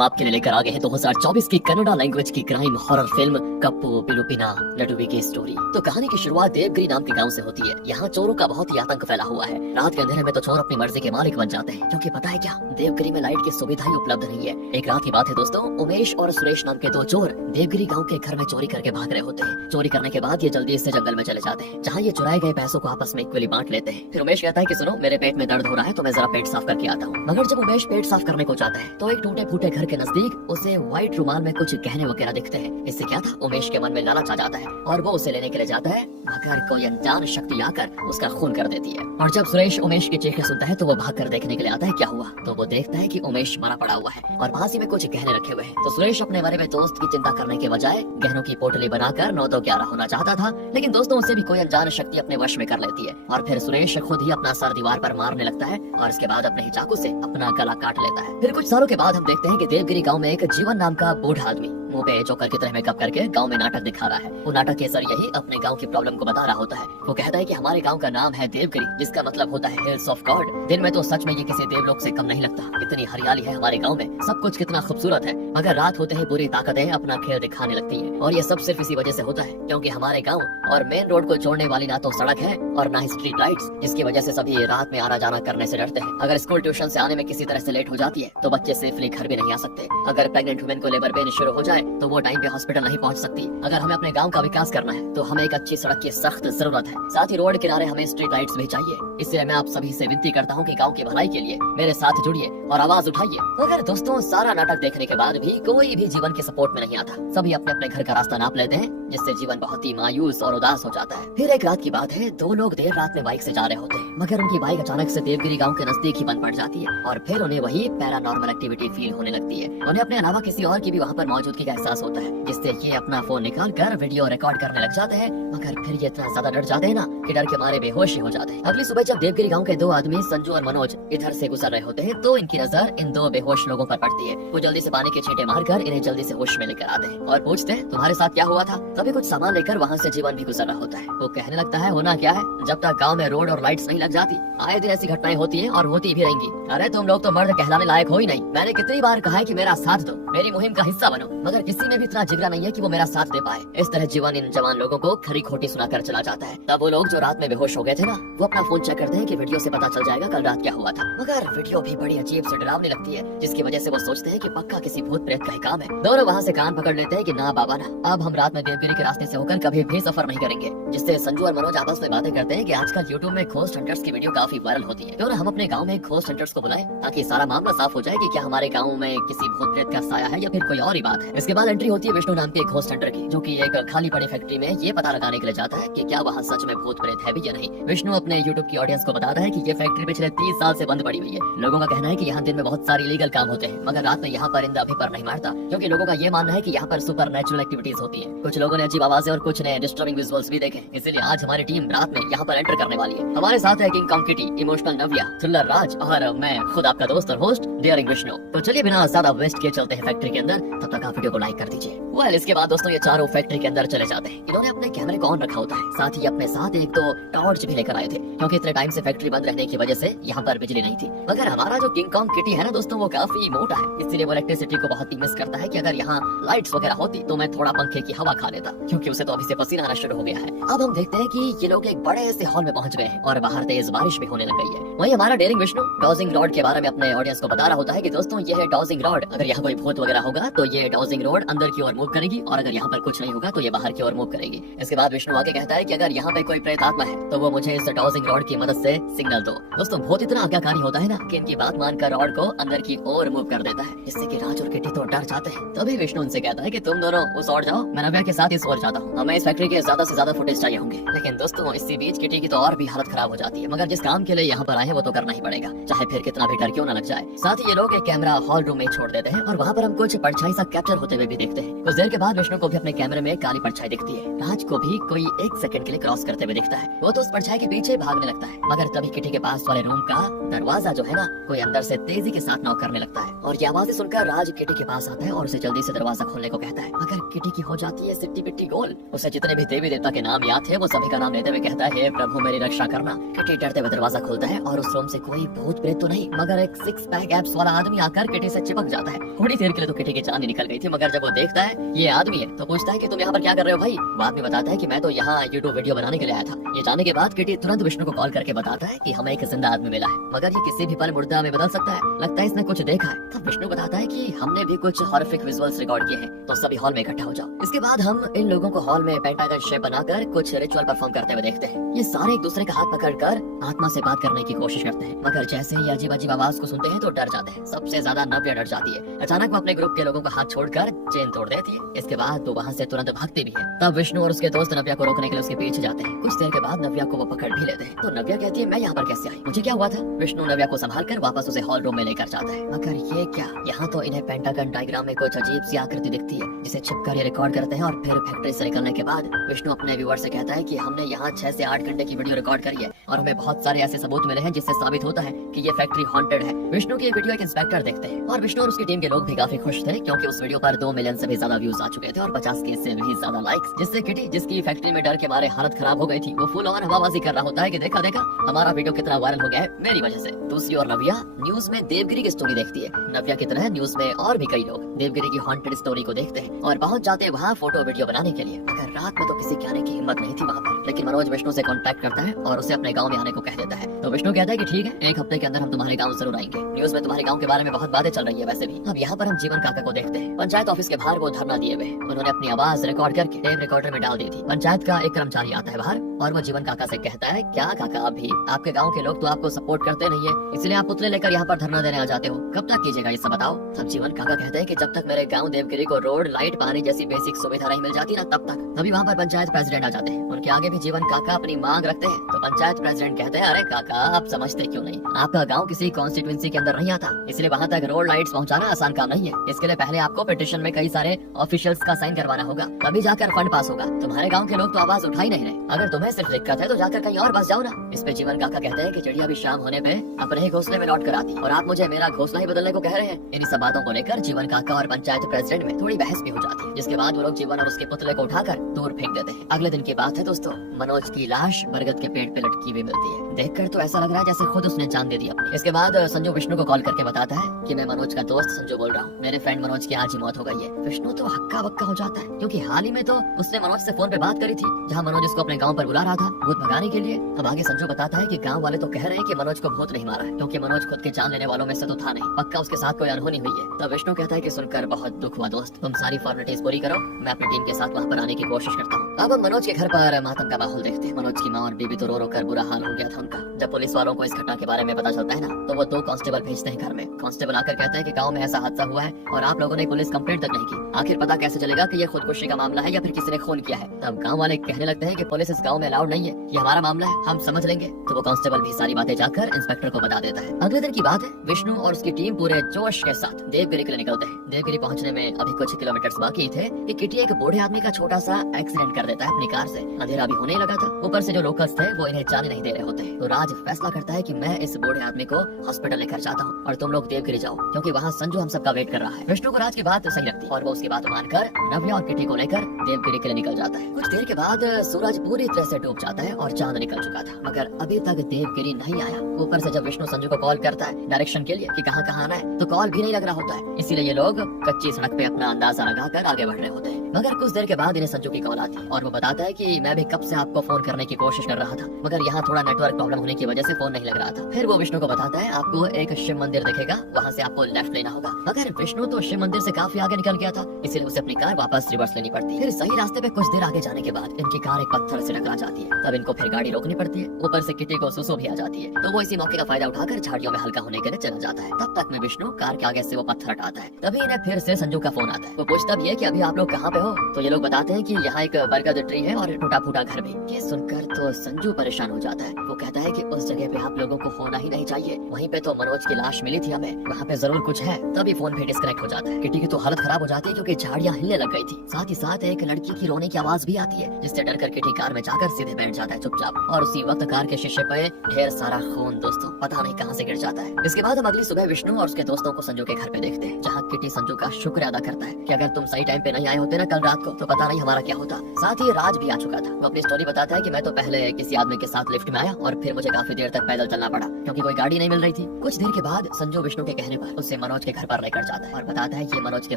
हम आपके लिए लेकर आ गए हैं 2024 की कन्नड़ा लैंग्वेज की क्राइम हॉरर फिल्म कप्पू पिलुपिना लडुवी की स्टोरी। तो कहानी की शुरुआत देवगिरी नाम के गांव से होती है। यहाँ चोरों का बहुत ही आतंक फैला हुआ है। रात के अंधेरे में तो चोर अपनी मर्जी के मालिक बन जाते हैं, क्योंकि पता है क्या, देवगिरी में लाइट की सुविधा ही उपलब्ध नहीं है। एक रात की बात है दोस्तों, उमेश और सुरेश नाम के दो चोर देवगिरी गाँव के घर में चोरी करके भाग रहे होते हैं। चोरी करने के बाद ये जल्दी से जंगल में चले जाते हैं, जहाँ ये चुराए गए पैसों को आपस में इक्वली बांट लेते हैं। फिर उमेश कहता है कि सुनो, मेरे पेट में दर्द हो रहा है तो मैं जरा पेट साफ करके आता हूँ। मगर जब उमेश पेट साफ करने को जाता है तो एक टूटे फूटे घर के नजदीक उसे व्हाइट रुमाल में कुछ गहने वगैरह दिखते हैं। इससे क्या था, उमेश के मन में लालच आ जाता है और वो उसे लेने के लिए जाता है, मगर कोई अनजान शक्ति आकर उसका खून कर देती है। और जब सुरेश उमेश की चीखें सुनता है तो वो भागकर देखने के लिए आता है क्या हुआ। तो वो देखता है कि उमेश मरा पड़ा हुआ है और पास ही में कुछ गहने रखे हुए हैं। तो सुरेश अपने मरे हुए दोस्त की चिंता करने के बजाय गहनों की पोटली बनाकर 9 तो 11 होना चाहता था, लेकिन दोस्तों उसे भी कोई अनजान शक्ति अपने वश में कर लेती है। और फिर सुरेश खुद ही अपना सर दीवार पर मारने लगता है और इसके बाद अपने ही चाकू से अपना गला काट लेता है। फिर कुछ सालों के बाद हम देखते हैं कि देवगिरी गांव में एक जीवन नाम का बूढ़ा आदमी मुंह पे जोकर की तरह मेकअप करके गांव में नाटक दिखा रहा है। वो नाटक के जरिए ही अपने गांव की प्रॉब्लम को बता रहा होता है। वो कहता है कि हमारे गांव का नाम है देवगिरी, जिसका मतलब होता है हिल्स ऑफ गॉड। दिन में तो सच में ये किसी देवलोक से कम नहीं लगता। इतनी हरियाली है हमारे गांव में, सब कुछ कितना खूबसूरत है, मगर रात होते ही बुरी ताकतें अपना खेल दिखाने लगती है। और ये सब सिर्फ इसी वजह से होता है क्योंकि हमारे गाँव और मेन रोड को जोड़ने वाली ना तो सड़क है और ना ही स्ट्रीट लाइट्स, जिसकी वजह से सभी रात में आना जाना करने से डरते हैं। अगर स्कूल ट्यूशन से आने में किसी तरह से लेट हो जाती है तो बच्चे सेफली घर भी नहीं आ सकते। अगर प्रेग्नेंट वुमेन को लेबर पेन शुरू हो जाए तो वो टाइम पे हॉस्पिटल नहीं पहुंच सकती। अगर हमें अपने गांव का विकास करना है तो हमें एक अच्छी सड़क की सख्त जरूरत है। साथ ही रोड किनारे हमें स्ट्रीट लाइट्स भी चाहिए। इसलिए मैं आप सभी से विनती करता हूं कि गांव की भलाई के लिए मेरे साथ जुड़िए और आवाज उठाइए। मगर दोस्तों सारा नाटक देखने के बाद भी कोई भी जीवन के सपोर्ट में नहीं आता। सभी अपने अपने घर का रास्ता नाप लेते हैं, जिससे जीवन बहुत ही मायूस और उदास हो जाता है। फिर एक रात की बात है, दो लोग देर रात में बाइक से जा रहे होते हैं, मगर उनकी बाइक अचानक से देवगिरी गांव के नजदीक ही बंद पड़ जाती है और फिर उन्हें वही पैरानॉर्मल एक्टिविटी फील होने लगती है। उन्हें अपने अलावा किसी और की भी वहाँ पर मौजूदगी का एहसास होता है, जिससे ये अपना फोन निकाल कर वीडियो रिकॉर्ड करने लग जाते हैं। मगर फिर ये इतना ज्यादा डर जाते हैं ना कि डर के मारे बेहोश ही हो जाते हैं। अगली सुबह जब देवगिरी गांव के दो आदमी संजू और मनोज इधर से गुजर रहे होते हैं तो इनकी नजर इन दो बेहोश लोगों पर पड़ती है। वो जल्दी से पानी के छींटे मारकर इन्हें जल्दी से होश में लेकर आते हैं और पूछते हैं तुम्हारे साथ क्या हुआ था। तभी कुछ सामान लेकर वहाँ से जीवन भी गुजर रहा होता है। वो कहने लगता है होना क्या है, जब तक गाँव में रोड और लाइट्स नहीं लग जाती आए दिन ऐसी घटनाएं होती है और होती भी रहेंगी। अरे तुम लोग तो मर्द कहलाने लायक हो ही नहीं। मैंने कितनी बार कहा है कि मेरा साथ दो, मेरी मुहिम का हिस्सा बनो, मगर किसी में भी इतना जिगरा नहीं है कि वो मेरा साथ दे पाए। इस तरह जीवन इन जवान लोगों को खरी खोटी सुनाकर चला जाता है। तब वो लोग जो रात में बेहोश हो गए थे ना, वो अपना फोन चेक करते हैं कि वीडियो से पता चल जाएगा कल रात क्या हुआ था। मगर वीडियो भी बड़ी अजीब से डरावनी लगती है, जिसकी वजह से वो सोचते हैं कि पक्का किसी भूत प्रेत का ही काम है। दोनों वहाँ से कान पकड़ लेते हैं कि ना बाबा ना, अब हम रात में देवगिरी के रास्ते से होकर कभी भी सफर नहीं करेंगे। जिससे संजू और मनोज आपस में बातें करते हैं कि आजकल यूट्यूब में घोस्ट हंटर्स की वीडियो काफी वायरल होती है, क्यों ना हम अपने गाँव में घोस्ट हंटर्स को बुलाएं, ताकि सारा मामला साफ हो जाए कि क्या हमारे गाँव में किसी भूत प्रेत का साया है या फिर कोई और ही बात है। इसके बाद एंट्री होती है विष्णु नाम के एक घोस्ट हंटर की, जो कि एक खाली पड़ी फैक्ट्री में ये पता लगाने के लिए जाता है कि क्या वहाँ सच में भूत प्रेत है भी या नहीं। विष्णु अपने यूट्यूब की ऑडियंस को बताता है कि ये फैक्ट्री पिछले 30 साल से बंद पड़ी हुई है। लोगों का कहना है कि यहाँ दिन में बहुत सारे इलीगल काम होते हैं, मगर रात में यहाँ परिंदा भी पर नहीं मारता, क्योंकि लोगों का ये मानना है कि यहाँ पर सुपर नेचुरल एक्टिविटीज होती है। कुछ लोगों ने अजीब आवाजें और कुछ ने डिस्टर्बिंग विजुअल्स भी देखे। इसलिए आज हमारी टीम रात में यहाँ पर एंटर करने वाली है। हमारे साथ है किंग कॉन्ग किटी, इमोशनल नव्या, थ्रिलर राज और मैं खुद आपका दोस्त और होस्ट डेयरिंग विष्णु। तो चलिए बिना ज्यादा वेस्ट किए चलते हैं फैक्ट्री के अंदर। तब तक आप वीडियो को लाइक कर दीजिए। वेल इसके बाद दोस्तों ये चारों फैक्ट्री के अंदर चले जाते हैं। इन्होंने अपने कैमरे को ऑन रखा होता है, साथ ही अपने साथ एक तो टॉर्च भी लेकर आए थे, क्योंकि इतने टाइम से फैक्ट्री बंद रहने की वजह से यहाँ पर बिजली नहीं थी। मगर हमारा जो किंग कॉन्ग किटी है ना दोस्तों, वो काफी मोटा है, इसलिए वो इलेक्ट्रिसिटी को बहुत ही मिस करता है कि अगर यहाँ लाइट्स वगैरह होती तो मैं थोड़ा पंखे की हवा खा लेता, क्योंकि उसे तो अभी से पसीना आना शुरू हो गया है। अब हम देखते हैं कि ये लोग एक बड़े से हॉल में पहुंच गए हैं और बाहर तेज बारिश भी होने लग गई है। वहीं हमारा डेयरिंग विष्णु डॉजिंग रॉड के बारे में अपने ऑडियंस को बता रहा होता है कि दोस्तों ये है डॉजिंग रॉड, अगर यहाँ कोई भूत वगैरह होगा तो ये डॉजिंग रॉड अंदर की ओर मूव करेगी और अगर यहाँ पर कुछ नहीं होगा तो ये बाहर की ओर मूव करेगी। इसके बाद विष्णु आगे कहता है कि अगर यहाँ पे कोई प्रेत आत्मा है तो वो मुझे इस डॉजिंग रॉड की मदद से सिग्नल दो। दोस्तों भूत इतना आज्ञाकारी होता है ना कि इनकी बात मानकर रॉड को अंदर की ओर मूव कर देता है, जिससे कि राज और किटी तो डर जाते हैं। तभी विष्णु उनसे कहता है कि तुम दोनों उस ओर जाओ, मैं नव्या के साथ इस ओर जाता हूँ, हमें इस फैक्ट्री के ज्यादा से ज्यादा फुटेज चाहिए होंगे। लेकिन दोस्तों इसी बीच किटी की तो और भी हालत खराब हो जाती है, मगर जिस काम के लिए यहाँ पर आए हैं वो तो करना ही पड़ेगा, चाहे फिर कितना भी डर क्यों न लग जाए। साथ ही ये लोग एक कैमरा हॉल रूम में छोड़ देते हैं और वहाँ पर हम कुछ परछाई सा कैप्चर होते हुए भी देखते हैं। कुछ देर के बाद विष्णु को भी अपने कैमरे में काली परछाई दिखती है। राज को भी कोई 1 सेकंड के लिए क्रॉस करते हुए दिखता है। वो तो उस परछाई के पीछे भागने लगता है, मगर तभी किटी के पास वाले रूम का दरवाजा जो है ना, कोई अंदर से तेजी के साथ नॉक करने लगता है और ये आवाजें सुनकर राज किटी के पास आता है और उसे जल्दी से दरवाजा खोलने को कहता है, मगर किटी की हो जाती है सिट्टी पिट्टी गोल। उसे जितने भी देवी देवता के नाम याद थे वो सभी का नाम लेते हुए कहता है, हे प्रभु मेरी रक्षा करना। किटी डरते हुए दरवाजा खोलता है और उस रूम से कोई भूत प्रेत तो नहीं मगर एक 6 पैक एब्स वाला आदमी आकर किटी से चिपक जाता है। थोड़ी देर के लिए तो किटी की जान ही निकल गई थी, मगर जब वो देखता है ये आदमी है तो पूछता है कि तुम यहाँ पर क्या कर रहे हो भाई। वो आदमी बताता है कि मैं तो यहाँ यूट्यूब वीडियो बनाने के लिए आया था। ये जाने के बाद किटी तुरंत विष्णु को कॉल करके बताता है कि हमें एक जिंदा आदमी मिला है, मगर ये किसी भी पल मुर्दा में बदल सकता है, लगता है इसने कुछ देखा है। तब विष्णु बताता है कि हमने भी कुछ हॉरिफिक विजुअल्स रिकॉर्ड किए हैं, तो सभी हॉल में इकट्ठा हो जाओ। इसके बाद हम इन लोगों को हॉल में पेंटागन शेप बनाकर कुछ रिचुअल परफॉर्म करते हुए देखते हैं। ये सारे एक दूसरे का हाथ पकड़कर आत्मा से बात करने की कोशिश करते हैं, मगर जैसे ही अजीब अजीब आवाज को सुनते हैं तो डर जाते हैं। सबसे ज्यादा नव्या डर जाती है। अचानक वो अपने ग्रुप के लोगों का हाथ छोड़कर चेन तोड़ देती है। इसके बाद वो वहाँ से तुरंत भागती भी है। तब विष्णु और उसके दोस्त नव्या को रोकने के लिए उसके पीछे जाते हैं। कुछ देर के बाद नव्या को वो पकड़ भी लेते हैं। तो नव्या कहती है, मैं यहाँ पर कैसे आई, मुझे क्या हुआ था। विष्णु नव्या को संभाल कर वापस उसे हॉल रूम में लेकर जाता है, मगर ये क्या, यहाँ तो इन्हें पेंटागन डायग्राम में कुछ अजीब सी आकृति दिखती है जिसे छिपकर ये रिकॉर्ड करते हैं। और फिर फैक्ट्री से निकलने के बाद विष्णु अपने व्यूअर से कहता है कि हमने यहाँ 6 से 8 घंटे की वीडियो रिकॉर्ड करी है और हमें बहुत सारे ऐसे सबूत मिले हैं जिससे साबित होता है कि ये फैक्ट्री हॉन्टेड है। विष्णु की वीडियो एक इंस्पेक्टर देखते हैं और विष्णु और उसकी टीम के लोग भी काफी खुश थे क्योंकि उस वीडियो पर 2 मिलियन से भी ज्यादा व्यूज आ चुके थे और 50 के से भी ज्यादा लाइक्स, जिससे किटी जिसकी फैक्ट्री में डर के मारे हालत खराब हो गई थी वो फुल ऑन हवाबाजी कर रहा होता है कि देखा देखा हमारा वीडियो कितना वायरल हो गया है मेरी वजह से। दूसरी ओर नव्या न्यूज में देवगिरी की स्टोरी देखती है। नव्या की तरह न्यूज में और भी कई लोग देवगिरी की हॉन्टेड स्टोरी को देखते हैं और पहुंच जाते हैं वहाँ फोटो वीडियो बनाने के लिए। अगर रात में तो किसी के आने की हिम्मत नहीं थी वहाँ पर, लेकिन मनोज विष्णु से कांटेक्ट करता है और उसे अपने गांव में आने को कह देता है। तो विष्णु कहता है कि ठीक है, 1 हफ्ते के अंदर हम तुम्हारे गांव जरूर आएंगे। न्यूज में तुम्हारे गांव के बारे में बहुत बातें चल रही है वैसे भी। अब यहाँ पर हम जीवन काका को देखते हैं। पंचायत ऑफिस के बाहर वो धरना दिए हुए, उन्होंने अपनी आवाज रिकॉर्ड करके टेप रिकॉर्डर में डाल दी थी। पंचायत का एक कर्मचारी आता है बाहर और वो जीवन काका से कहता है, क्या काका आप भी, आपके गाँव के लोग तो आपको सपोर्ट करते नहीं है, इसलिए आप पुतले लेकर यहाँ पर धरना देने आ जाते हो, कब तक कीजिएगा ये सब बताओ। तब जीवन काका कहते हैं कि जब तक मेरे गांव देवगिरी को रोड, लाइट, पानी जैसी बेसिक सुविधा नहीं मिल जाती ना तब तक। तभी वहाँ पर पंचायत प्रेसिडेंट आ जाते हैं, उनके आगे भी जीवन काका अपनी मांग रखते हैं। तो पंचायत प्रेसिडेंट कहते हैं, अरे काका आप समझते क्यों नहीं, आपका गाँव किसी कॉन्स्टिट्यूएंसी के अंदर नहीं आता, इसलिए वहाँ तक रोड लाइट्स पहुँचाना आसान काम नहीं है। इसके लिए पहले आपको पिटिशन में कई सारे ऑफिशियल्स का साइन करवाना होगा, तभी जाकर फंड पास होगा। तुम्हारे गाँव के लोग तो आवाज उठा ही नहीं रहे, अगर तुम्हें सिर्फ दिक्कत है तो जाकर कहीं और बस जाओ ना। इस पे जीवन काका कहते हैं कि चिड़िया भी शाम होने पे अपने ही घोंसले में लौट कर आती और आप मुझे मेरा घोंसला ही बदलने को कह रहे हैं। इन सब बातों को लेकर जीवन काका और पंचायत प्रेसिडेंट में थोड़ी बहस भी हो जाती है, जिसके बाद वो लोग जीवन और उसके पुतले को उठाकर दूर फेंक देते हैं। अगले दिन की बात है दोस्तों, मनोज की लाश बरगद के पेड़ पे लटकी हुई मिलती है। देखकर तो ऐसा लग रहा है जैसे खुद उसने जान दे दी अपनी। इसके बाद संजू विष्णु को कॉल करके बताता है कि मैं मनोज का दोस्त संजू बोल रहा हूँ, मेरे फ्रेंड मनोज की आज ही मौत हो गई है। विष्णु तो हक्का बक्का हो जाता है क्योंकि हाल ही में तो उसने मनोज से फोन पे बात करी थी जहाँ मनोज उसको अपने गाँव पर बुला रहा था भूत भगाने के लिए। अब आगे संजू बताता है कि गाँव वाले तो कह रहे हैं कि मनोज को भूत नहीं मारा है क्योंकि मनोज खुद के जान लेने वालों में से तो था नहीं, पक्का उसके साथ कोई अनहोनी हुई है। तब विष्णु कहता है कि सुनकर बहुत दुख हुआ दोस्त, तुम सारी फॉर्मेलिटीज पूरी करो, मैं अपनी टीम के साथ वहाँ पर आने की कोशिश करता हूँ। अब हम मनोज के घर पर मातम का माहौल देखते हैं। मनोज की माँ और बीबी तो रो रो कर बुरा हाल हो गया था उनका। जब पुलिस वालों को इस घटना के बारे में पता चलता है ना तो वो 2 कांस्टेबल भेजते हैं घर में। कांस्टेबल आकर कहते हैं कि गाँव में ऐसा हादसा हुआ है और आप लोगों ने पुलिस कंप्लेंट तक नहीं की, आखिर पता कैसे चलेगा कि ये खुदकुशी का मामला है या फिर किसी ने खून किया है। तब गाँव वाले कहने लगते हैं कि पुलिस इस गाँव में अलाउड नहीं है, ये हमारा मामला है, हम समझ लेंगे। तो वो कांस्टेबल भी सारी बातें जाकर इंस्पेक्टर को बता देता है। अगले दिन की बात है, विष्णु और उसकी टीम पूरे जोश के साथ देवगिरी के लिए निकलते हैं। देवगिरी पहुंचने में अभी कुछ किलोमीटर बाकी थे कि किटी एक बूढ़े आदमी का छोटा सा एक्सीडेंट कर देता है अपनी कार से। अंधेरा भी होने लगा था, ऊपर से जो लोकल्स थे वो इन्हें जाने नहीं दे रहे होते। तो राज फैसला करता है कि मैं इस बूढ़े आदमी को हॉस्पिटल लेकर जाता हूँ और तुम लोग देवगिरी जाओ क्योंकि वहाँ संजू हम सबका वेट कर रहा है। विष्णु को राज की बात सही लगती और वो उसकी बात मानकर नव्या और किटी को लेकर देवगिरी के लिए निकल जाता है। कुछ देर के बाद सूरज पूरी तरह से डूब जाता है और चांद निकल चुका था, मगर अभी तक देवगिरी नहीं आया। ऊपर से जब विष्णु संजू को कॉल करता है डायरेक्शन के लिए कि कहाँ कहाँ आना है तो कॉल भी नहीं लग रहा होता है, इसीलिए ये लोग कच्ची सड़क पे अपना अंदाजा लगाकर आगे बढ़ रहे होते हैं। मगर कुछ देर के बाद इन्हें संजू की कॉल आती है और वो बताता है कि मैं भी कब से आपको फोन करने की कोशिश कर रहा था मगर यहाँ थोड़ा नेटवर्क प्रॉब्लम होने की वजह से फोन नहीं लग रहा था। फिर वो विष्णु को बताता है आपको एक शिव मंदिर दिखेगा, वहाँ से आपको लेफ्ट लेना होगा। मगर विष्णु तो शिव मंदिर से काफी आगे निकल गया था, इसलिए उसे अपनी कार वापस रिवर्स लेनी पड़ती है। फिर सही रास्ते पे कुछ देर आगे जाने के बाद इनकी कार एक पत्थर से टकरा जाती है। तब इनको फिर गाड़ी रोकनी पड़ती है, ऊपर से किटी को सुसु भी आ जाती है। तो वो इसी मौके का फायदा उठाकर झाड़ियों में हल्का होने के लिए चला जाता है। तब तक में विष्णु कार के आगे से वो पत्थर हटाता है। तभी इन्हें फिर से संजू का फोन आता है। वो पूछता भी है कि अभी आप लोग कहाँ पे हो। तो ये लोग बताते हैं कि यहाँ एक बरगद ट्री है और टूटा फूटा घर भी। ये सुनकर तो संजू परेशान हो जाता है। वो कहता है कि उस जगह पे आप लोगों को होना ही नहीं चाहिए, वहीं पे तो मनोज की लाश मिली थी हमें, वहाँ पे जरूर कुछ है। तभी फोन भी डिस्कनेक्ट हो जाता है। किटी की तो हालत खराब हो जाती है क्योंकि झाड़ियाँ हिलने लग गई थी। साथ ही साथ एक लड़की की रोने की आवाज भी आती है जिससे डरकर किटी कार में जाकर सीधे बैठ जाता है चुपचाप, और उसी वक्त कार के शीशे पे ढेर सारा खून दोस्तों पता नहीं कहां से गिर जाता है। इसके बाद हम अगली सुबह विष्णु और उसके दोस्तों को संजू के घर पे देखते हैं, जहाँ किटी संजू का शुक्र अदा करता है कि अगर तुम सही टाइम पे नहीं आए होते ना कल रात को तो पता नहीं हमारा क्या होता। साथ ही राज भी आ चुका था। वो अपनी स्टोरी बताता है कि मैं तो पहले किसी आदमी के साथ लिफ्ट में आया और फिर मुझे काफी देर तक पैदल चलना पड़ा क्योंकि कोई गाड़ी नहीं मिल रही थी। कुछ देर के बाद संजू विष्णु के कहने पर उससे मनोज के घर पर लेकर जाता है और बताता है कि ये मनोज के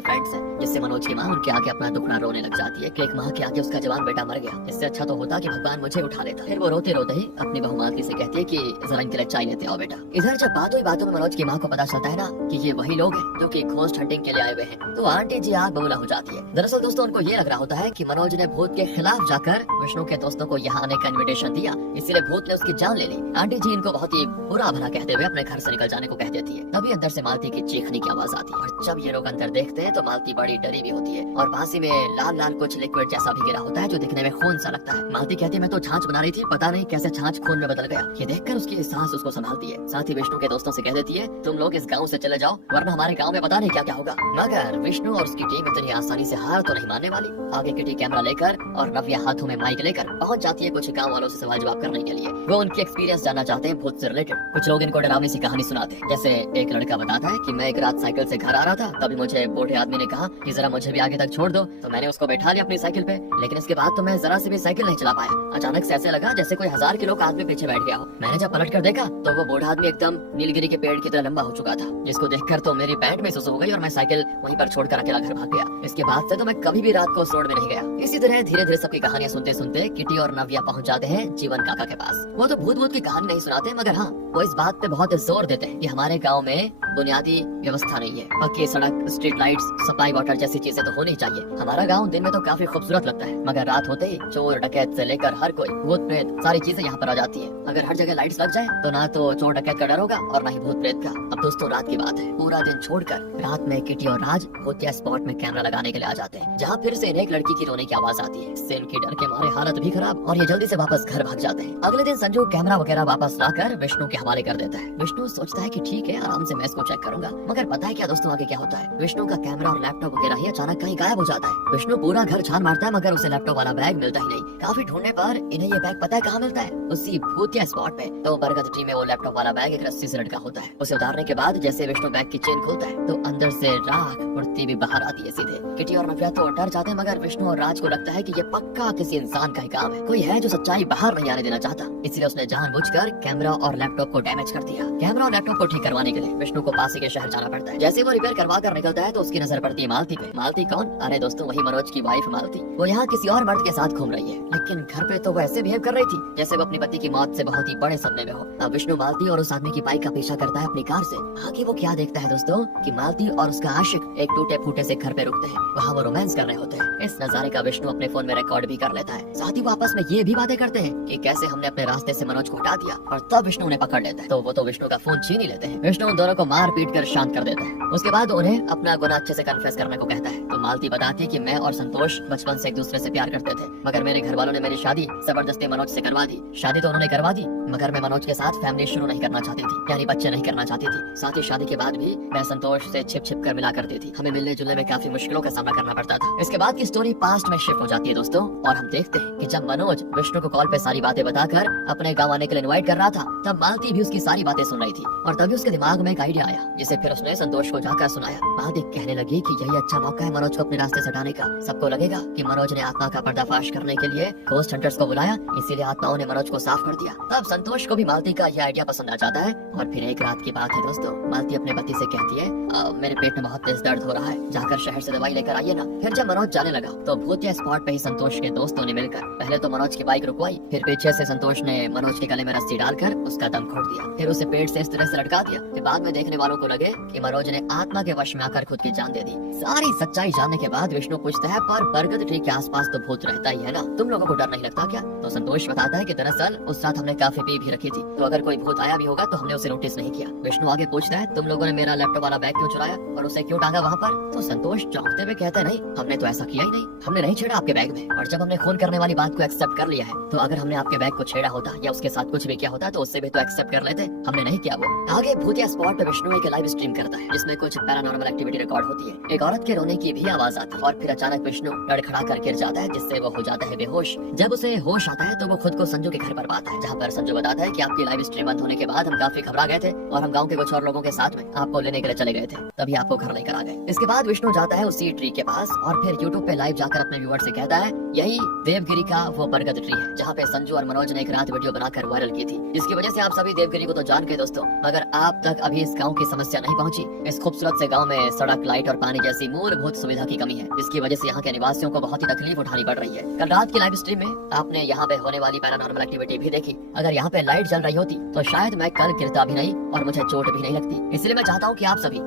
फ्रेंड्स हैं, जिससे मनोज की माँ उनके आगे अपना दुखड़ा रोने लग जाती है कि एक माँ के आगे उसका जवान बेटा मर गया, इससे अच्छा तो होता कि भगवान मुझे उठा लेता। फिर वो रोते रोते ही अपनी बहू मालती से कहती है कि जरा इनके लिए चाय लेते आओ बेटा। इधर जब बातों ही बातों में मनोज की माँ को पता चलता है ना कि ये वही लोग हैं जो कि घोस्ट हंटिंग के लिए आए हुए हैं, तो आंटी जी आग बबूला हो जाती है। दरअसल दोस्तों उनको ये लग रहा होता है कि मनोज ने भूत के खिलाफ जाकर विष्णु के दोस्तों को यहाँ आने का इन्विटेशन दिया, इसीलिए भूत ने उसकी जान ले ली। आंटी जी इनको बहुत ही बुरा भला कहते हुए अपने घर से निकल जाने को कह देती है। तभी अंदर से मालती की चीखने की आवाज आती है और जब ये लोग अंदर देखते हैं तो मालती बड़ी डरी भी होती है और पास ही में लाल लाल कुछ लिक्विड जैसा भी गिरा होता है जो दिखने में खून सा लगता है। मालती कहती है मैं तो छाछ बना रही थी, पता नहीं कैसे छाछ खून में बदल गया। ये देखकर उसकी सांस उसको संभालती है। साथ ही विष्णु के दोस्तों से कह देती है तुम लोग इस गाँव से चले जाओ वरना हमारे गाँव में पता नहीं क्या क्या होगा। मगर विष्णु और उसकी टीम इतनी आसानी से हार तो नहीं मानने वाली। आगे किटी कैमरा लेकर और नव्या हाथों में माइक लेकर पहुंच जाती है कुछ गाँव वालों से सवाल जवाब करने के लिए। वो उनकी एक्सपीरियंस जानना चाहते हैं भूत से रिलेटेड। कुछ लोग इनको डरावनी सी कहानी सुनाते हैं। जैसे एक लड़का बताता है कि मैं एक रात साइकिल से घर आ रहा था, तभी मुझे बूढ़े आदमी ने कहा कि जरा मुझे भी आगे तक छोड़ दो, तो मैंने उसको बैठा लिया अपनी साइकिल पे, लेकिन इसके बाद तो मैं जरा से भी साइकिल नहीं चला पाया। अचानक से ऐसे लगा जैसे कोई 1000 किलो का आदमी पीछे बैठ गया हो। मैंने जब पलट कर देखा तो वो बूढ़ा आदमी एकदम नीलगिरी के पेड़ की तरह लंबा हो चुका था, जिसको देखकर तो मेरी पैंट में सुसु हो गई और मैं साइकिल वहीं पर छोड़कर अकेला घर भाग गया। इसके बाद से तो मैं कभी भी रात को उस रोड में नहीं गया। इसी तरह धीरे धीरे सबकी कहानियां सुनते सुनते किटी और नव्या पहुंच जाते हैं जीवन काका के पास। वो तो भूत की कहानी नहीं सुनाते, मगर हाँ वो इस बात पे बहुत जोर देते हैं कि हमारे गाँव में बुनियादी व्यवस्था नहीं है, पक्की सड़क, स्ट्रीट लाइट्स, सप्लाई वाटर जैसी चीजें तो होनी चाहिए। हमारा गांव दिन में तो काफी खूबसूरत लगता है, मगर रात होते ही चोर डकैत से लेकर हर कोई भूत प्रेत सारी चीजें यहाँ पर आ जाती है। अगर हर जगह लाइट्स लग जाए तो ना तो चोर डकैत का डर होगा और ना ही भूत प्रेत का। अब दोस्तों रात की बात है, पूरा दिन छोड़कर रात में किटी और राज भूतिया स्पॉट में कैमरा लगाने के लिए आ जाते हैं, जहाँ फिर से एक लड़की की रोने की आवाज आती है। इससे उनकी डर के मारे हालत भी खराब और ये जल्दी से वापस घर भाग जाते हैं। अगले दिन संजू कैमरा वगैरह वापस लाकर विष्णु के हवाले कर देता है। विष्णु सोचता है कि ठीक है आराम से मैं इसको चेक करूंगा, मगर पता है क्या दोस्तों आगे क्या होता है। विष्णु का कैमरा और लैपटॉप वगैरह ही अचानक कहीं गायब हो जाता है। विष्णु पूरा घर छान मारता है मगर उसे लैपटॉप वाला बैग मिलता ही नहीं। काफी ढूंढने पर इन्हें ये बैग पता है कहाँ मिलता है, उसी भूतिया स्पॉट पे। तो बरगद ट्री में वो लैपटॉप वाला बैग एक रस्सी से लटका होता है। उसे उतारने के बाद जैसे विष्णु बैग की चेन खोलता है तो अंदर से राख उड़ती भी बाहर आती है सीधे। किटी और नव्या तो डर जाते हैं, मगर विष्णु और राज को लगता है कि ये पक्का किसी इंसान का ही काम है, कोई है जो सच्चाई बाहर नहीं आने देना चाहता। इसलिए उसने जानबूझकर कैमरा और लैपटॉप को डैमेज कर दिया। कैमरा और लैपटॉप को ठीक करवाने के लिए विष्णु को पास ही के शहर जाना पड़ता है। जैसे वो रिपेयर करवा कर निकलता है तो उसकी नजर पड़ती है मालती पे। मालती कौन? अरे दोस्तों वही मनोज की वाइफ मालती। वो यहाँ किसी और मर्द के साथ घूम रही है, लेकिन घर पे तो वो ऐसे बिहेव कर रही थी जैसे वो अपनी पति की मौत से बहुत ही बड़े सदमे में हो। अब विष्णु मालती और उस आदमी की बाइक का पीछा करता है अपनी कार से। आगे वो क्या देखता है दोस्तों कि मालती और उसका आशिक एक टूटे फूटे से घर पे रुकते हैं, वहाँ वो रोमांस कर रहे होते हैं। इस नजारे का विष्णु अपने फोन में रिकॉर्ड भी कर लेता है। साथ ही वो आपस में ये भी बातें करते हैं कि कैसे हमने अपने रास्ते से मनोज को हटा दिया, और तब विष्णु उन्हें पकड़ लेता है। तो वो तो विष्णु का फोन छीन ही लेते हैं। विष्णु उन दोनों को मार पीट कर शांत कर देता है। उसके बाद उन्हें अपना गुनाह अच्छे से कन्फेस करने को कहता है। तो मालती बताती है कि मैं और संतोष बचपन से एक दूसरे से प्यार करते थे, मगर मेरे घर वालों ने मेरी शादी जबरदस्ती मनोज से करवा दी। शादी तो उन्होंने करवा दी, मगर मैं मनोज के साथ फैमिली शुरू नहीं करना चाहती थी, यानी बच्चे नहीं करना चाहती थी। साथ ही शादी के बाद भी मैं संतोष से छिप छिप कर मिला करती थी। हमें मिलने जुलने में काफी मुश्किलों का सामना करना पड़ता था। इसके बाद की स्टोरी पास्ट में शिफ्ट हो जाती है दोस्तों, और हम देखते हैं कि जब मनोज विष्णु को कॉल पे सारी बातें बताकर अपने गाँव आने के लिए इनवाइट कर रहा था, तब मालती भी उसकी सारी बातें सुन रही थी। और तभी उसके दिमाग में एक आइडिया आया, जिसे फिर उसने संतोष को जाकर सुनाया। मालती कहने लगी कि यही अच्छा मौका है मनोज को अपने रास्ते से हटाने का। सबको लगेगा कि मनोज ने आत्मा का पर्दाफाश करने के लिए घोस्ट हंटर्स को बुलाया, इसीलिए आत्माओं ने मनोज को साफ कर दिया। तब संतोष को भी मालती का यह आइडिया पसंद आ जाता है। और फिर एक रात की बात है दोस्तों, मालती अपने पति से कहती है मेरे पेट में बहुत तेज दर्द हो रहा है, जाकर शहर से दवाई लेकर आइए ना। फिर जब मनोज जाने लगा तो भूतिया स्पॉट पे ही संतोष के दोस्तों ने मिलकर पहले तो मनोज की बाइक रुकवाई, फिर पीछे से संतोष ने मनोज के गले में रस्सी डालकर उसका दम घोट दिया, फिर उसे पेट से इस तरह से लटका दिया। फिर बाद में देखने वालों को लगे कि मनोज ने आत्मा के वश में आकर खुद की जान दे दी। सारी सच्चाई जानने के बाद विष्णु पूछता है पर बरगद ट्री के आसपास तो भूत रहता ही है ना, तुम लोगों को डर नहीं लगता क्या? तो संतोष बताता है कि दरअसल उस रात हमने काफी पी भी रखी थी, तो अगर कोई भूत आया भी होगा तो हमने उसे नोटिस नहीं किया। विष्णु आगे पूछता है, तुम लोगों ने मेरा लैपटॉप वाला बैग क्यों चुराया और उसे क्यों टांगा वहाँ पर? तो संतोष चौंकते हुए कहता है, नहीं, हमने तो ऐसा किया ही नहीं, हमने नहीं छेड़ा आपके बैग में। और जब हमने खून करने वाली बात को एक्सेप्ट कर लिया है, तो अगर हमने आपके बैग को छेड़ा होता या उसके साथ कुछ भी किया होता तो उससे भी तो एक्सेप्ट कर लेते, हमने नहीं किया वो। आगे भूतिया स्पॉट पे विष्णु एक लाइव स्ट्रीम करता है जिसमें कुछ पैरानॉर्मल एक्टिविटी रिकॉर्ड होती है। एक औरत के रोने की भी आवाज आती है और फिर अचानक विष्णु लड़खड़ा कर गिर जाता है, जिससे वो हो जाता है बेहोश। जब उसे होश आता है तो वो खुद को संजू के घर पर पाता है, जहाँ पर संजू बताता है कि आपकी लाइव स्ट्रीम बंद होने के बाद हम काफी घबरा गए थे और हम गाँव के कुछ और लोगों के साथ में आपको लेने के लिए चले गए थे, तभी आपको घर लेकर आ गए। इसके बाद विष्णु जाता है उसी ट्री के पास और फिर यूट्यूब पे लाइव जाकर अपने व्यूअर से कहता है, यही देवगिरी का वो बरगद ट्री है जहाँ पे संजू और मनोज ने एक रात वीडियो बनाकर वायरल की थी, जिसकी वजह से आप सभी देवगिरी को तो जान गए दोस्तों, मगर आप तक अभी इस गांव की समस्या नहीं पहुंची। इस खूबसूरत से गांव में सड़क, लाइट और पानी जैसी मूलभूत सुविधा की कमी है, जिसकी वजह से यहाँ के निवासियों को बहुत ही तकलीफ उठानी पड़ रही है। कल रात की लाइव स्ट्रीम में आपने यहाँ पे होने वाली पैरानॉर्मल एक्टिविटी भी देखी। अगर यहाँ पे लाइट जल रही होती तो शायद मैं कल गिरता भी नहीं और मुझे चोट भी नहीं लगती। इसलिए मैं चाहता हूँ कि आप सभी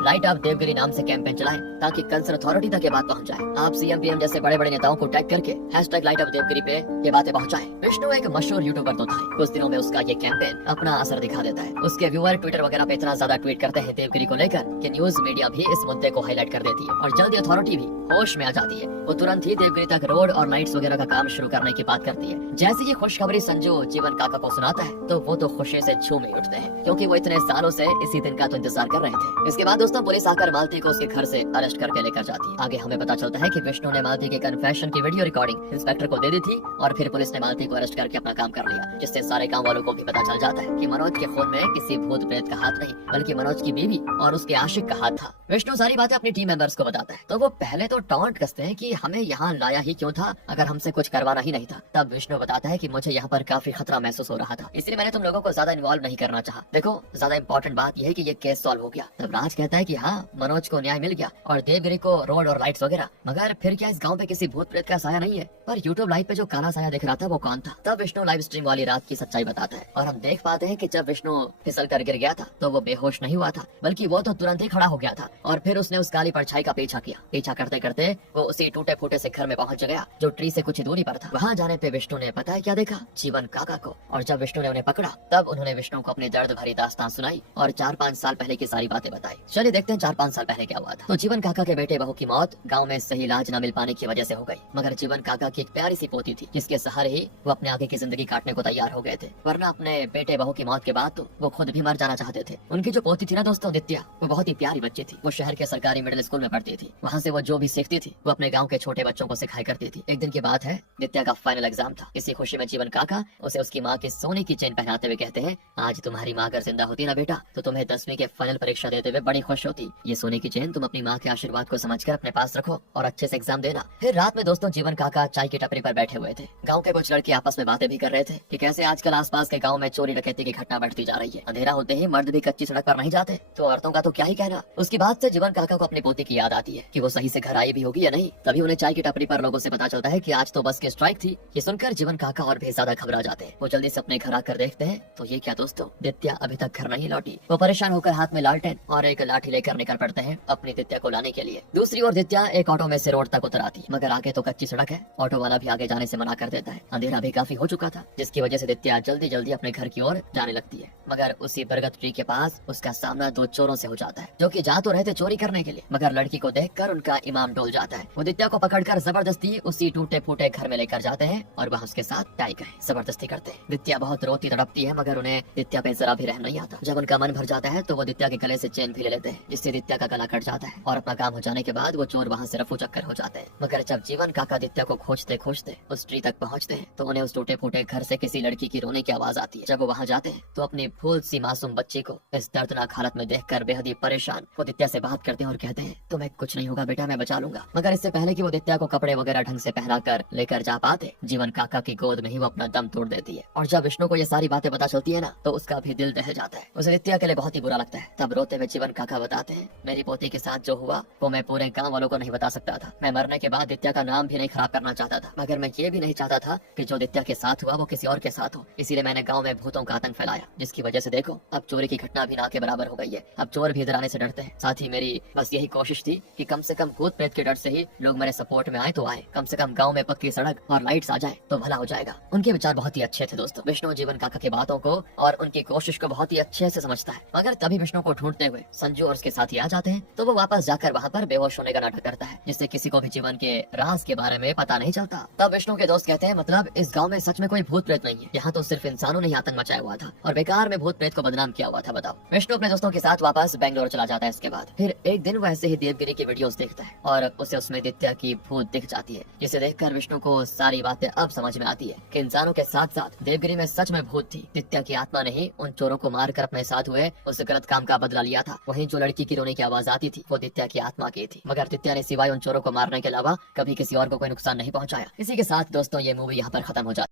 #लाइट ऑफ देवगिरी नाम से कैंपेन चलाएं ताकि कंसर्न अथॉरिटी तक ये बात पहुँच जाए। आप CM PM जैसे बड़े बड़े नेताओं को टैग करके #लाइट ऑफ देवगिरी पे ये बातें पहुँचाएं। विष्णु एक मशहूर यूट्यूबर तो था, कुछ दिनों में उसका ये कैंपेन अपना असर दिखा देता है। उसके व्यूअर ट्विटर वगैरह पे इतना ज्यादा ट्वीट करते हैं देवगिरी को लेकर कि न्यूज मीडिया भी इस मुद्दे को हाईलाइट कर देती है और जल्दी अथॉरिटी भी होश में आ जाती है। वो तुरंत ही देवगिरी तक रोड और लाइट्स वगैरह का काम शुरू करने की बात करती है। जैसे ये खुशखबरी संजू जीवन काका को सुनाता है तो वो तो खुशी से झूम ही उठते हैं, क्योंकि वो इतने सालों से इसी दिन का तो इंतजार कर रहे थे। इसके बाद दोस्तों पुलिस आकर मालती को उसके घर से अरेस्ट करके लेकर जाती है। आगे हमें पता चलता है कि विष्णु ने मालती के कन्फेशन की वीडियो रिकॉर्डिंग इंस्पेक्टर को दे दी थी और फिर पुलिस ने मालती को अरेस्ट करके अपना काम कर लिया, जिससे सारे गाँव वालों को भी पता चल जाता है कि मनोज के खून में किसी भूत प्रेत का हाथ नहीं, बल्कि मनोज की बीवी और उसके आशिक का हाथ था। विष्णु सारी बातें अपनी टीम मेंबर्स को बताता है, तो वो पहले तो टॉन्ट कसते हैं कि हमें यहाँ लाया ही क्यों था अगर हमसे कुछ करवाना ही नहीं था। तब विष्णु बताता है कि मुझे यहाँ पर काफी खतरा महसूस हो रहा था, इसलिए मैंने तुम लोगों को ज्यादा इन्वॉल्व नहीं करना चाहा। देखो ज्यादा इंपॉर्टेंट बात यह है कि ये केस सॉल्व हो गया। तब राज कहता है कि हाँ, मनोज को न्याय मिल गया और देवगिरी को रोड और लाइट्स वगैरह, मगर फिर क्या इस गाँव पे किसी भूत प्रेत का साया नहीं है? पर यूट्यूब लाइव पे जो काला साया दिख रहा था वो कौन था? तब विष्णु लाइव स्ट्रीम वाली रात की सच्चाई बताता है और हम देख पाते हैं कि जब विष्णु फिसल कर गिर गया था तो वो बेहोश नहीं हुआ था, बल्कि वो तो तुरंत ही खड़ा हो गया था और फिर उसने उस काली परछाई का पीछा किया। पीछा करते करते वो उसी टूटे फूटे से घर में पहुंच गया जो ट्री से कुछ ही दूरी पर था। वहां जाने पे विष्णु ने पता है क्या देखा? जीवन काका को। और जब विष्णु ने उन्हें पकड़ा तब उन्होंने विष्णु को अपनी दर्द भरी दास्तान सुनाई और 4-5 साल पहले की सारी बातें बताई। चलिए देखते हैं 4-5 साल पहले क्या हुआ था। तो जीवन काका के बेटे बहू की मौत गाँव में सही इलाज न मिल पाने की वजह से हो गई, मगर जीवन काका की एक प्यारी सी पोती थी जिसके सहारे ही वो अपने आगे की जिंदगी काटने को तैयार हो गए थे, वरना अपने बेटे बहू की मौत के बाद तो वो खुद भी मर जाना चाहते थे। उनकी जो पोती थी ना दोस्तों, नित्या, वो बहुत ही प्यारी बच्ची थी। वो शहर के सरकारी मिडिल स्कूल में पढ़ती थी। वहाँ से वो जो भी सीखती थी वो अपने गाँव के छोटे बच्चों को सिखाई करती थी। एक दिन की बात है, नित्या का फाइनल एग्जाम था। इसी खुशी में जीवन काका उसे उसकी माँ की सोने की चेन पहनाते हुए कहते हैं, आज तुम्हारी माँ अगर जिंदा होती ना बेटा तो तुम्हें 10वीं के फाइनल परीक्षा देते हुए बड़ी खुश होती। ये सोने की चेन तुम अपनी माँ के आशीर्वाद को समझकर अपने पास रखो और अच्छे से एग्जाम देना। फिर रात में दोस्तों जीवन काका चाय की टपरी पर बैठे हुए थे। गाँव के कुछ लड़के आपस में बातें भी कर रहे थे कि कैसे आजकल आसपास के गाँव में चोरी डकैती की घटना बढ़ती जा रही है। अंधेरा होते ही मर्द भी कच्ची सड़क पर नहीं जाते, तो औरतों का तो क्या ही कहना। उसकी बात से जीवन काका को अपनी पोती की याद आती है कि वो सही से घर आई भी होगी या नहीं। तभी उन्हें चाय की टपरी पर लोगों से पता चलता है कि आज तो बस की स्ट्राइक थी। ये सुनकर जीवन काका और भी ज्यादा घबरा जाते हैं। वो जल्दी से अपने घर आकर देखते हैं तो ये क्या दोस्तों, नित्या अभी तक घर नहीं लौटी। वो परेशान होकर हाथ में लालटेन और एक लाठी लेकर निकल पड़ते हैं अपनी नित्या को लाने के लिए। दूसरी ओर नित्या एक ऑटो में से रोड तक उतर आती है, मगर आगे तो कच्ची सड़क है। ऑटो वाला भी आगे जाने से मना कर देता है। अंधेरा भी काफी हो चुका था, जिसकी वजह से नित्या जल्दी जल्दी अपने घर की ओर जाने लगती है। मगर उसी बरगद ट्री के पास उसका सामना 2 चोरों से हो जाता है, जो कि जा तो रहे थे चोरी करने के लिए, मगर लड़की को देखकर उनका ईमान डोल जाता है। वो नित्या को पकड़कर जबरदस्ती उसी टूटे फूटे घर में लेकर जाते हैं और वहाँ उसके साथ टाई का जबरदस्ती करते हैं। नित्या बहुत रोती तड़पती है, मगर उन्हें नित्या पे जरा भी रहम नहीं आता। जब उनका मन भर जाता है तो वो नित्या के गले से चेन भी ले लेते हैं, जिससे नित्या का गला कट जाता है और अपना काम हो जाने के बाद वो चोर वहाँ से रफू चक्कर हो जाते हैं। मगर जब जीवन काका नित्या को खोजते खोजते उस ट्री तक पहुँचते हैं तो उन्हें उस टूटे फूटे घर से किसी लड़की की रोने की आवाज आती है। जब वो वहाँ जाते हैं तो अपनी फूल सी मासूम बच्ची को इस दर्दनाक हालत में देखकर बेहद ही परेशान वो नित्या से बात करते हैं और कहते हैं, तुम्हें कुछ नहीं होगा बेटा, मैं बचा लूंगा। मगर इससे पहले कि वो नित्या को कपड़े वगैरह ढंग से पहनाकर लेकर जा पाते, जीवन काका की गोद में ही वो अपना दम तोड़ देती है। और जब विष्णु को ये सारी बातें पता चलती है ना, तो उसका भी दिल दहल जाता है। उसे नित्या के लिए बहुत ही बुरा लगता है। तब रोते हुए जीवन काका बताते हैं, मेरी पोती के साथ जो हुआ वो मैं पूरे गाँव वालों को नहीं बता सकता था। मैं मरने के बाद नित्या का नाम भी नहीं खराब करना चाहता था, मगर मैं ये भी नहीं चाहता था कि जो नित्या के साथ हुआ वो किसी और के साथ हो। इसीलिए मैंने गाँव में भूतों का आतंक फैलाया, जिसकी वजह से देखो अब चोरी की घटना भी ना के बराबर हो गई है। अब चोर भी इधर आने से डरते हैं। साथ ही मेरी बस यही कोशिश थी कि कम से कम भूत प्रेत के डर से ही लोग मेरे सपोर्ट में आए तो आए, कम से कम गांव में पक्की सड़क और लाइट्स आ जाए तो भला हो जाएगा। उनके विचार बहुत ही अच्छे थे दोस्तों, विष्णु जीवन काका की बातों को और उनकी कोशिश को बहुत ही अच्छे से समझता है, मगर तभी विष्णु को ढूंढते हुए संजू और उसके साथी आ जाते हैं। तो वो वापस जाकर वहाँ पर बेहोश होने का नाटक करता है, जिससे किसी को भी जीवन के राज के बारे में पता नहीं चलता। तब विष्णु के दोस्त कहते हैं, मतलब इस गाँव में सच में कोई भूत प्रेत नहीं है, यहाँ तो सिर्फ इंसानों ने ही आतंक मचाया हुआ था और बेकार में भूत प्रेत को बदनाम किया हुआ था। बताओ। विष्णु अपने दोस्तों के साथ वापस बेंगलोर चला जाता है। इसके बाद फिर एक दिन वो ऐसे ही देवगिरी की वीडियोस देखता है और उसे उसमें दित्या की भूत दिख जाती है, जिसे देखकर विष्णु को सारी बातें अब समझ में आती है कि इंसानों के साथ साथ देवगिरी में सच में भूत थी। दित्या की आत्मा ने ही उन चोरों को मारकर अपने साथ हुए उस गलत काम का बदला लिया था। वहीं जो लड़की की रोने की आवाज आती थी वो दित्या की आत्मा की थी, मगर दित्या ने सिवाय उन चोरों को मारने के अलावा कभी किसी और को कोई नुकसान नहीं पहुंचाया। इसी के साथ दोस्तों ये मूवी यहाँ पर खत्म हो जाती है।